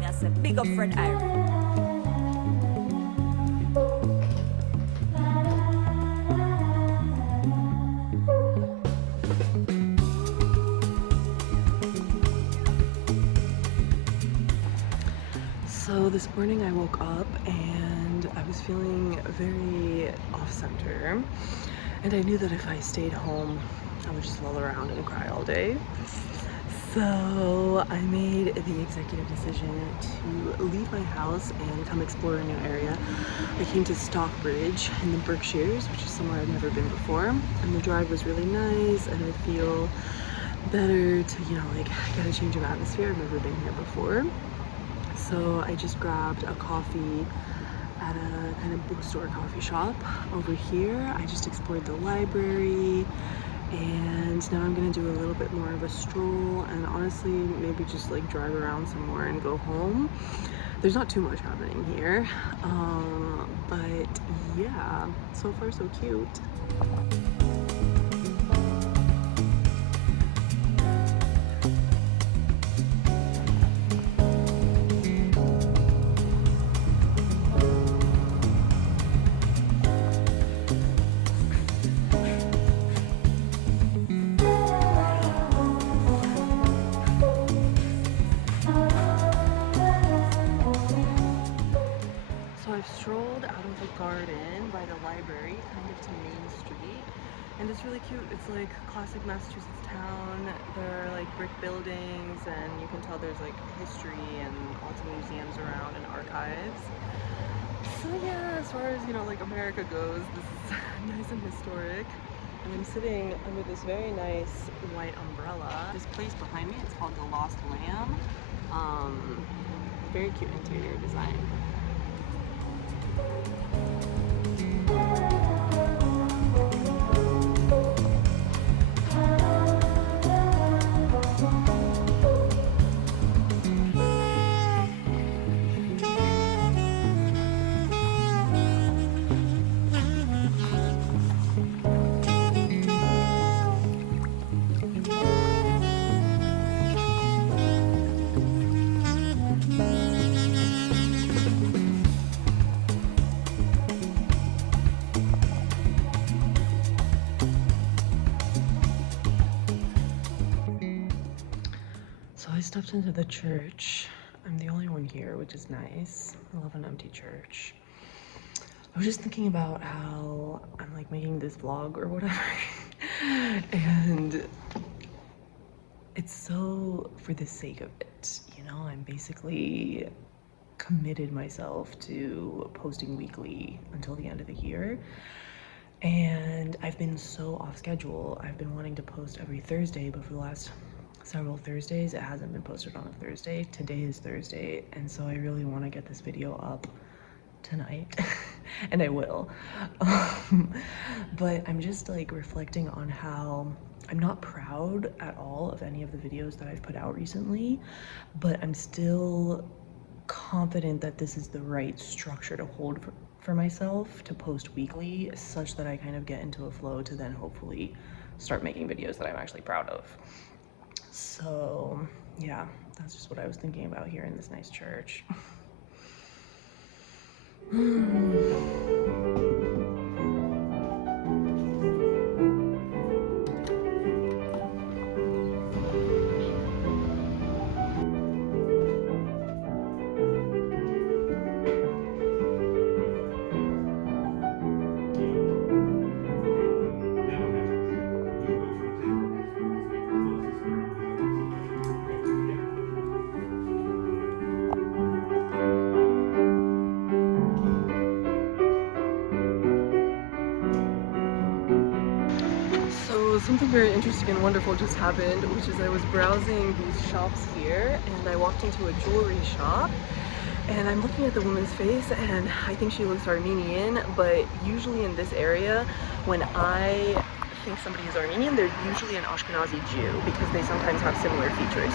That's a big up friend Irie. So this morning I woke up and I was feeling very off-center, and I knew that if I stayed home I would just loll around and cry all day. So I made the executive decision to leave my house and come explore a new area. I came to Stockbridge in the Berkshires, which is somewhere I've never been before, and the drive was really nice and I feel better to, you know, like get a change of atmosphere. I've never been here before. So I just grabbed a coffee at a kind of bookstore coffee shop over here. I just explored the library, and now I'm gonna do a little bit more of a stroll and honestly maybe just like drive around some more and go home. There's not too much happening here, but yeah, so far so cute. I've strolled out of the garden by the library, kind of to Main Street, and it's really cute. It's like classic Massachusetts town. There are like brick buildings, and you can tell there's like history and lots of museums around and archives. So yeah, as far as, you know, like America goes, this is nice and historic. And I'm sitting under this very nice white umbrella. This place behind me, it's called the Lost Lamb. Very cute interior design. I stepped into the church. I'm the only one here, which is nice. I love an empty church. I was just thinking about how I'm like making this vlog or whatever and it's so for the sake of it, you know. I'm basically committed myself to posting weekly until the end of the year, and I've been so off schedule. I've been wanting to post every Thursday, but for the last several Thursdays it hasn't been posted on a Thursday. Today is Thursday, and so I really want to get this video up tonight and I will. But I'm just like reflecting on how I'm not proud at all of any of the videos that I've put out recently, but I'm still confident that this is the right structure to hold for myself, to post weekly, such that I kind of get into a flow to then hopefully start making videos that I'm actually proud of. So yeah, that's just what I was thinking about here in this nice church. Something very interesting and wonderful just happened, which is I was browsing these shops here and I walked into a jewelry shop and I'm looking at the woman's face and I think she looks Armenian, but usually in this area when I think somebody is Armenian, they're usually an Ashkenazi Jew because they sometimes have similar features.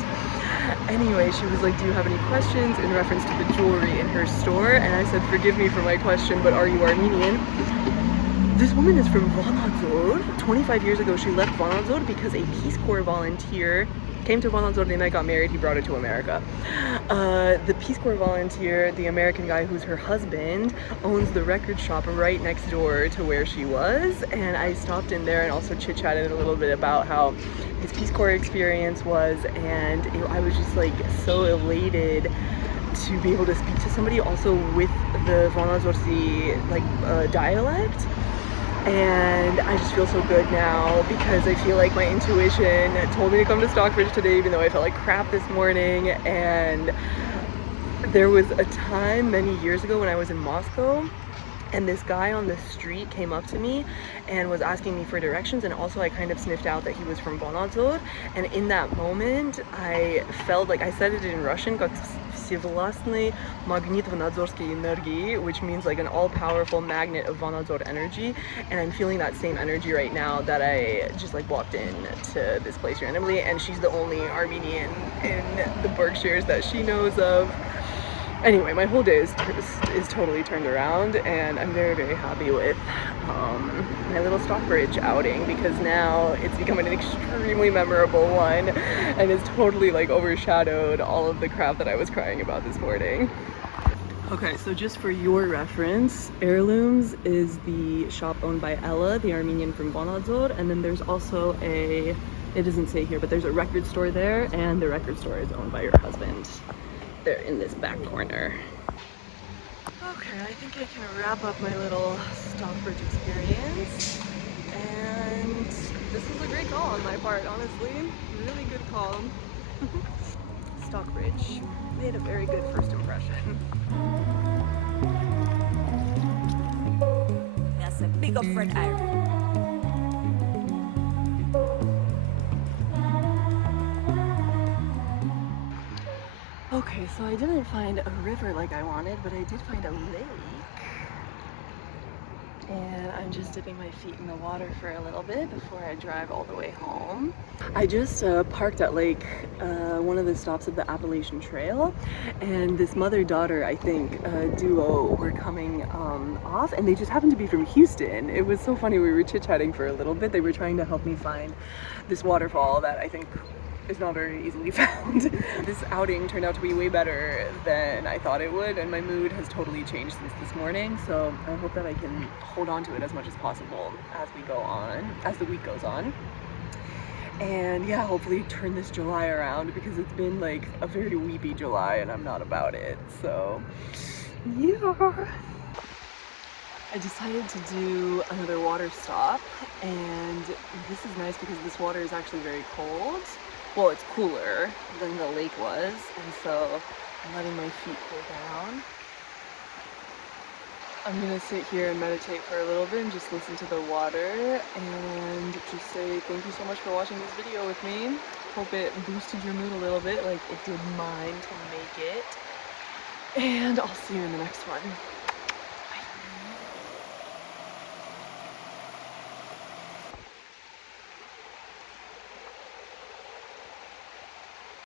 Anyway, she was like, do you have any questions in reference to the jewelry in her store? And I said, forgive me for my question, but are you Armenian? This woman is from Vanadzor. 25 years ago, she left Vanadzor because a Peace Corps volunteer came to Vanadzor, they got married, he brought her to America. The Peace Corps volunteer, the American guy who's her husband, owns the record shop right next door to where she was, and I stopped in there and also chit-chatted a little bit about how his Peace Corps experience was, and I was just like so elated to be able to speak to somebody also with the Vanadzorci dialect. And I just feel so good now because I feel like my intuition told me to come to Stockbridge today, even though I felt like crap this morning. And there was a time many years ago when I was in Moscow, and this guy on the street came up to me and was asking me for directions, and also I kind of sniffed out that he was from Vanadzor, and in that moment I felt like, I said it in Russian, как всевластный магнит Vanadzorской энергии, which means like an all-powerful magnet of Vanadzor energy, and I'm feeling that same energy right now that I just like walked in to this place randomly, and she's the only Armenian in the Berkshires that she knows of. Anyway, my whole day is totally turned around, and I'm very, very happy with my little Stockbridge outing, because now it's becoming an extremely memorable one and it's totally like overshadowed all of the crap that I was crying about this morning. Okay, so just for your reference, Heirlooms is the shop owned by Ella, the Armenian from Vanadzor, and then there's also it doesn't say here, but there's a record store there, and the record store is owned by her husband. They're in this back corner. Okay, I think I can wrap up my little Stockbridge experience. And this was a great call on my part, honestly. Really good call. Stockbridge made a very good first impression. That's a big up friend Irene. Okay, so I didn't find a river like I wanted, but I did find a lake. And I'm just dipping my feet in the water for a little bit before I drive all the way home. I just parked at like one of the stops of the Appalachian Trail, and this mother-daughter, I think, duo were coming off, and they just happened to be from Houston. It was so funny, we were chit-chatting for a little bit. They were trying to help me find this waterfall that I think is not very easily found. This outing turned out to be way better than I thought it would, and my mood has totally changed since this morning, so I hope that I can hold on to it as much as possible as we go on, as the week goes on. And yeah, hopefully turn this July around, because it's been like a very weepy July and I'm not about it, so yeah. I decided to do another water stop, and this is nice because this water is actually very cold. Well, it's cooler than the lake was, and so I'm letting my feet cool down. I'm gonna sit here and meditate for a little bit and just listen to the water and just say thank you so much for watching this video with me. Hope it boosted your mood a little bit like it did mine to make it. And I'll see you in the next one.